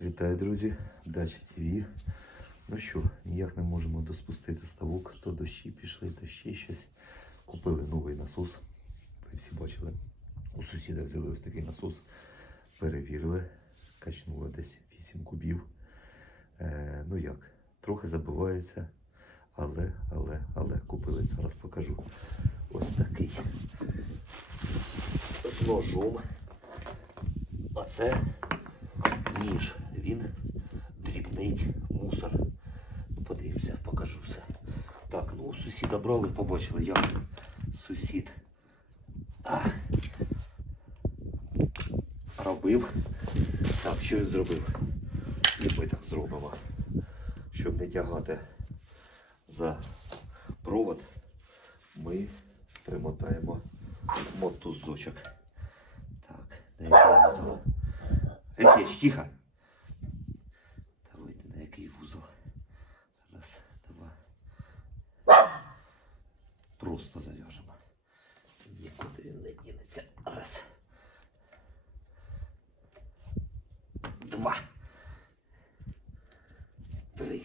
Вітаю, друзі! Дача ТВ. Ну що, ніяк не можемо доспустити ставок, то дощі пішли, то ще щось. Купили новий насос. Ви всі бачили. У сусіда взяли ось такий насос, перевірили, качнуло десь 8 кубів. Е, ну як, трохи забивається, але, але, але купили. Зараз покажу. Ось такий. Ножом. Оце ніж. Він дрібнить мусор. Ну, Подивимося, покажу все. Так, ну сусіда брали, побачили, як сусід а, робив. Так, що він зробив? І ми так зробимо. Щоб не тягати за провод, ми примотаємо мотузочок. Так, який вузол? Тихо. Який вузол. Раз, два. Просто зав'яжемо. Нікуди він не дінеться. Раз. Два. Три.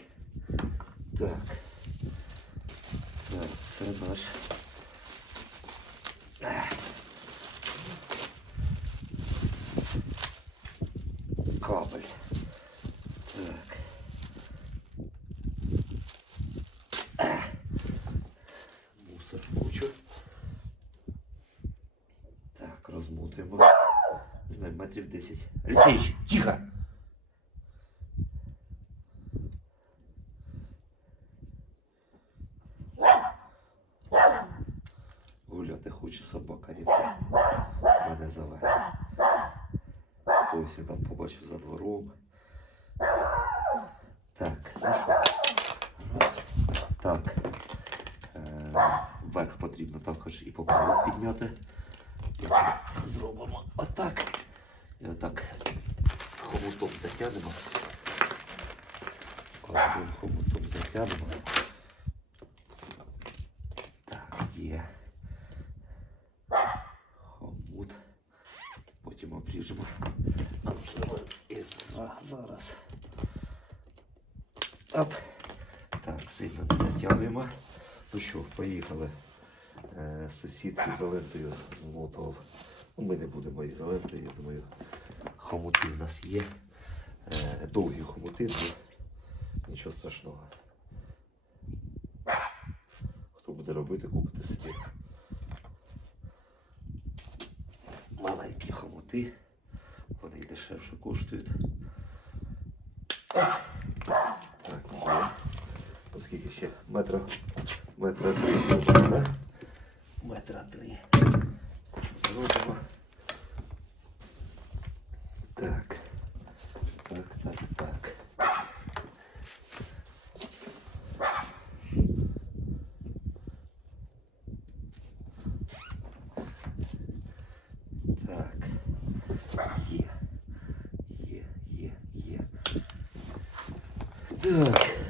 Так. Так, це наш. Ех. Кабель. Так. Ех. Мусор в кучу. Так, розмотуємо. Не знаю, метрів 10. Алексеевич, тихо! Гуляти хоче собака, рідка. Мене зове. Ось я там побачив за двором. Так, ну що, раз. Так. Е, вверх потрібно також і поперек підняти. Зробимо отак. І отак хомутом затягнемо. Одним хомутом затягнемо. Так, є. Хомут. Потім обріжемо. А можливо і зараз. Оп. Так, сильно затягуємо. Ну що, поїхали. Е, сусід ізолентою змотував. Ну, ми не будемо ізолентою, я думаю, хомути в нас є. Е, довгі хомути, ну, нічого страшного. Хто буде робити, купите собі. Маленькі хомути. Вони й дешевше коштують. Так, є. Оскільки ще метра, метра три? Метра три. Зробимо. Так. Так, так, так. Так. Є. Є, є, є. Так.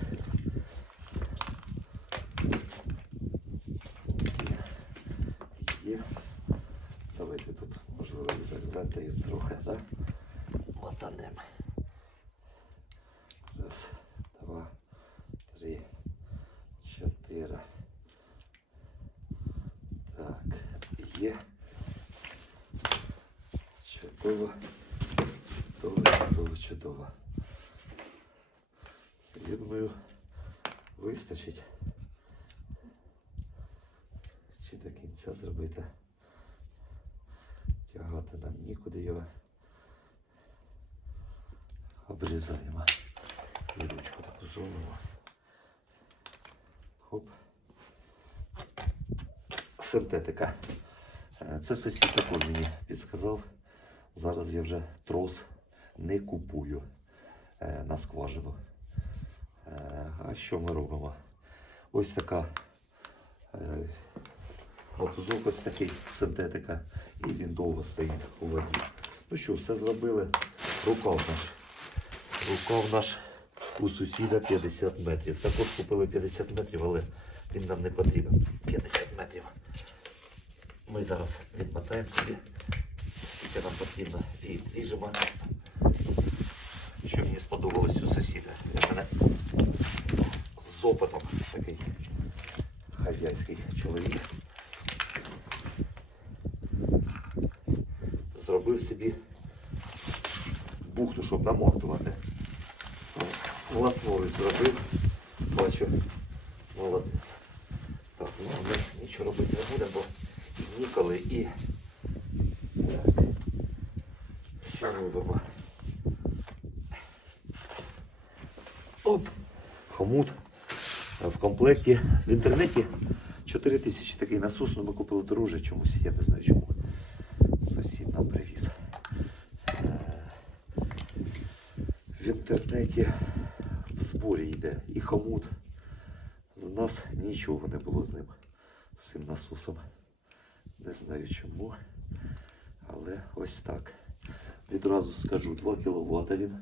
Чудово. Чудово, чудово, чудово. Це, я думаю, вистачить. Чи до кінця зробити. Тягати нам нікуди його. Обрізаємо. І ручку таку зовнимо. Хоп. Синтетика. Е, Це сусід також мені підсказав. Зараз я вже трос не купую е, на скважину. Е, А що ми робимо? Ось така е, мотузок, ось такий синтетика, і він довго стоїть у воді. Ну що, все зробили. Рукав наш. Рукав наш у сусіда 50 метрів. Також купили 50 метрів, але він нам не потрібен. 50 метрів. Ми зараз відмотаємо собі, скільки нам потрібно, і ріжемо, щоб ні сподобалось у сусіда. Він мене з опитом такий хазяйський чоловік. Зробив собі бухту, щоб намотувати. Власноруч зробив. Бачу. Молодець. Так, ну ми нічого робити не будемо, бо і ніколи і. Що? Оп! Хомут. В комплекті в інтернеті 4 тисячі такий насос, але ми купили дороже чомусь, я не знаю чому. Сусід нам привіз. Е, В інтернеті в зборі йде і хомут. У нас нічого не було з ним, з цим насосом. Не знаю чому. Але ось так. Відразу скажу 2 кВт він.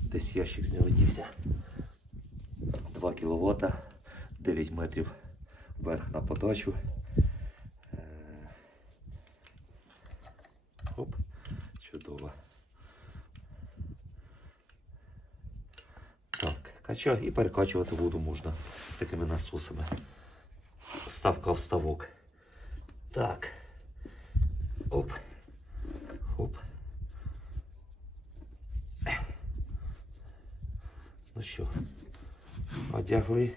Десь ящик з нього дівся. 2 кВт, 9 метрів вверх на подачу. Е, Оп, чудово. Так, кача і перекачувати воду можна такими насосами. Ставка в ставок. Так. Оп. Оп. Ну що, одягли.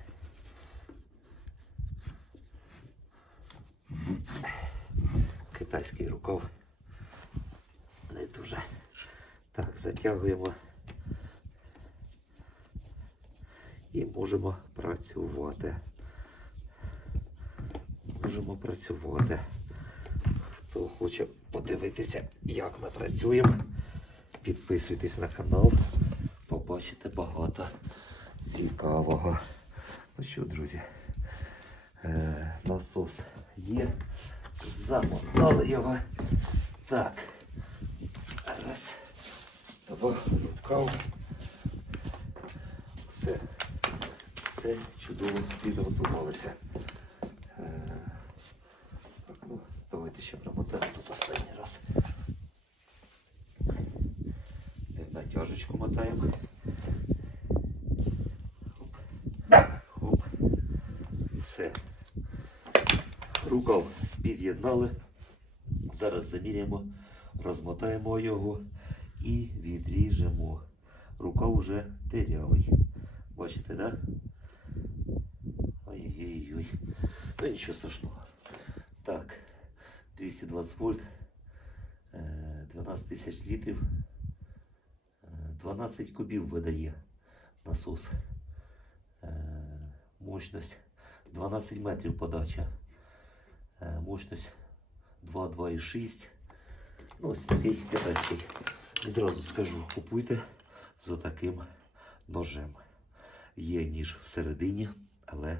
Китайський рукав. Не дуже. Так, затягуємо. І можемо працювати. Можемо працювати. Хто хоче подивитися, як ми працюємо, підписуйтесь на канал. Побачите багато цікавого. Ну що, друзі, е, насос є. Замотали його. Так. Раз. Два. Рукав. Все. Все чудово підготувалися. Е, Так, ну, давайте ще промотаємо тут останній раз. Натяжечку мотаємо. Хоп. Все. Рукав під'єднали. Зараз заміряємо, розмотаємо його і відріжемо. Рукав уже дирявий. Бачите? Да? Ой-ой-ой. Ну нічого страшного. Так, 220 вольт, е, 12 тисяч літрів, е, 12 кубів видає насос. Е, Мощність 12 метрів подача. Е, Мощність 2,2,6. Ну, ось такий китайський. Відразу скажу, купуйте з отаким ножем. Є ніж всередині, але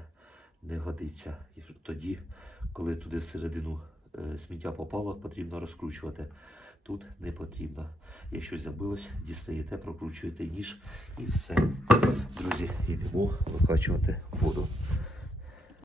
не годиться. І тоді, коли туди всередину е, сміття попало, потрібно розкручувати. Тут не потрібно. Якщо забилось, дістаєте, прокручуєте ніж і все. Друзі, йдемо викачувати воду.